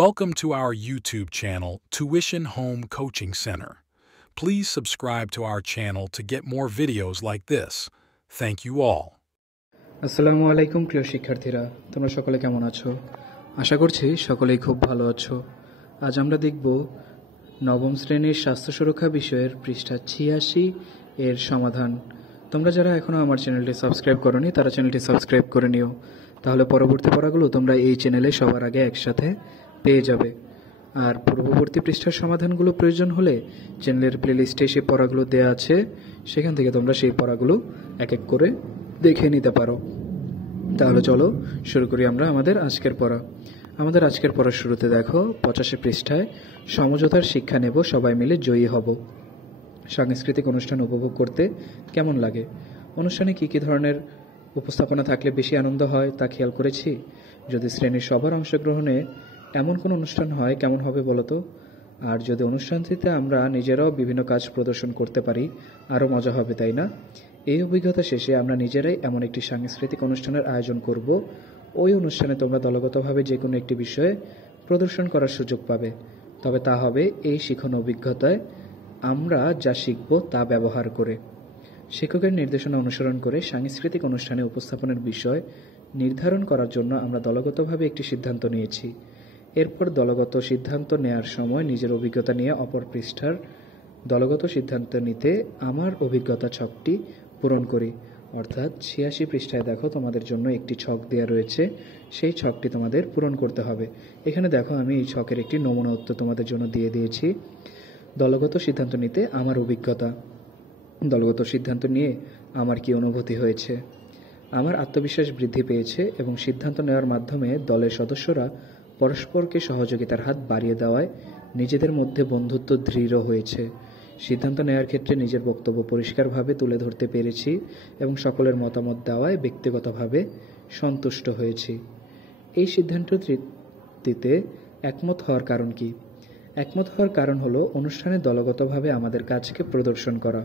Welcome to our YouTube channel, Tuition Home Coaching Center. Please subscribe to our channel to get more videos like this. Thank you all. আসসালামু আলাইকুম প্রিয় শিক্ষার্থীরা, তোমরা সকলে কেমন আছো? আশা করছি সকলেই খুব ভালো আছো। আজ আমরা দেখব নবম শ্রেণীর স্বাস্থ্য সুরক্ষা বিষয়ের পৃষ্ঠা 86 এর সমাধান। তোমরা যারা এখনও আমার চ্যানেলটি সাবস্ক্রাইব করোনি তারা চ্যানেলটি সাবস্ক্রাইব করে নিও, তাহলে পরবর্তী পড়াগুলো তোমরা এই চ্যানেলে সবার আগে একসাথে পেয়ে যাবে। আর পূর্ববর্তী পৃষ্ঠার সমাধানগুলো প্রয়োজন হলে চ্যানেলের প্লেলিস্টে সেই পড়াগুলো দেওয়া আছে, সেখান থেকে তোমরা সেই পড়াগুলো এক এক করে দেখে নিতে পারো। তাহলে চলো শুরু করি আমরা আমাদের আজকের পড়া। আমাদের আজকের পড়ার শুরুতে দেখো 85 পৃষ্ঠায় সমঝোতার শিক্ষা নেব, সবাই মিলে জয়ী হব। সাংস্কৃতিক অনুষ্ঠান উপভোগ করতে কেমন লাগে? অনুষ্ঠানে কি কি ধরনের উপস্থাপনা থাকলে বেশি আনন্দ হয় তা খেয়াল করেছি। যদি শ্রেণীর সবার অংশগ্রহণে এমন কোনো অনুষ্ঠান হয় কেমন হবে বলো তো? আর যদি অনুষ্ঠানটিতে আমরা নিজেরাও বিভিন্ন কাজ প্রদর্শন করতে পারি আরও মজা হবে, তাই না? এই অভিজ্ঞতা শেষে আমরা নিজেরাই এমন একটি সাংস্কৃতিক অনুষ্ঠানের আয়োজন করব। ওই অনুষ্ঠানে তোমরা দলগতভাবে যে কোনো একটি বিষয়ে প্রদর্শন করার সুযোগ পাবে, তবে তা হবে এই শিখন অভিজ্ঞতায় আমরা যা শিখব তা ব্যবহার করে। শিক্ষকের নির্দেশনা অনুসরণ করে সাংস্কৃতিক অনুষ্ঠানে উপস্থাপনের বিষয় নির্ধারণ করার জন্য আমরা দলগতভাবে একটি সিদ্ধান্ত নিয়েছি। এরপর দলগত সিদ্ধান্ত নেয়ার সময় নিজের অভিজ্ঞতা নিয়ে অপর পৃষ্ঠার দলগত সিদ্ধান্ত নিতে আমার অভিজ্ঞতা ছকটি পূরণ করি। অর্থাৎ 86 পৃষ্ঠায় দেখো তোমাদের জন্য একটি ছক দেওয়া রয়েছে, সেই ছকটি তোমাদের পূরণ করতে হবে। এখানে দেখো আমি এই ছকের একটি নমুনা উত্তর তোমাদের জন্য দিয়ে দিয়েছি। দলগত সিদ্ধান্ত নিতে আমার অভিজ্ঞতা। দলগত সিদ্ধান্ত নিয়ে আমার কি অনুভূতি হয়েছে? আমার আত্মবিশ্বাস বৃদ্ধি পেয়েছে এবং সিদ্ধান্ত নেওয়ার মাধ্যমে দলের সদস্যরা পরস্পরকে সহযোগিতার হাত বাড়িয়ে দেওয়ায় নিজেদের মধ্যে বন্ধুত্ব দৃঢ় হয়েছে। সিদ্ধান্ত নেওয়ার ক্ষেত্রে নিজের বক্তব্য পরিষ্কারভাবে তুলে ধরতে পেরেছি এবং সকলের মতামত দেওয়ায় ব্যক্তিগতভাবে সন্তুষ্ট হয়েছি। এই সিদ্ধান্তটিতে একমত হওয়ার কারণ কি? একমত হওয়ার কারণ হলো অনুষ্ঠানে দলগতভাবে আমাদের কাজকে প্রদর্শন করা।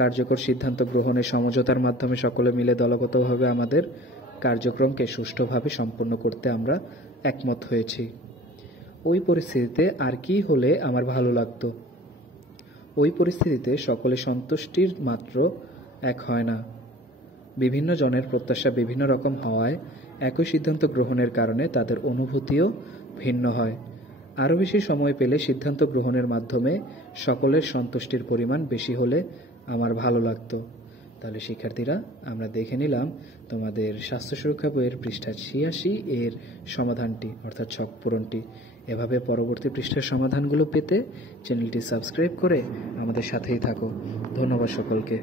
কার্যকর সিদ্ধান্ত গ্রহণে সমঝোতার মাধ্যমে সকলে মিলে দলগতভাবে আমাদের কার্যক্রমকে সুষ্ঠুভাবে সম্পন্ন করতে আমরা একমত হয়েছি। ওই পরিস্থিতিতে আর কি হলে আমার ভালো লাগতো? ওই পরিস্থিতিতে সকলে সন্তুষ্টির মাত্র এক হয় না। বিভিন্ন জনের প্রত্যাশা বিভিন্ন রকম হওয়ায় একই সিদ্ধান্ত গ্রহণের কারণে তাদের অনুভূতিও ভিন্ন হয়। আরও বেশি সময় পেলে সিদ্ধান্ত গ্রহণের মাধ্যমে সকলের সন্তুষ্টির পরিমাণ বেশি হলে আমার ভালো লাগতো। তাহলে শিক্ষার্থীরা, আমরা দেখে নিলাম তোমাদের স্বাস্থ্য সুরক্ষা বইয়ের পৃষ্ঠা 86 এর সমাধানটি, অর্থাৎ ছক পূরণটি। এভাবে পরবর্তী পৃষ্ঠার সমাধানগুলো পেতে চ্যানেলটি সাবস্ক্রাইব করে আমাদের সাথেই থাকো। ধন্যবাদ সকলকে।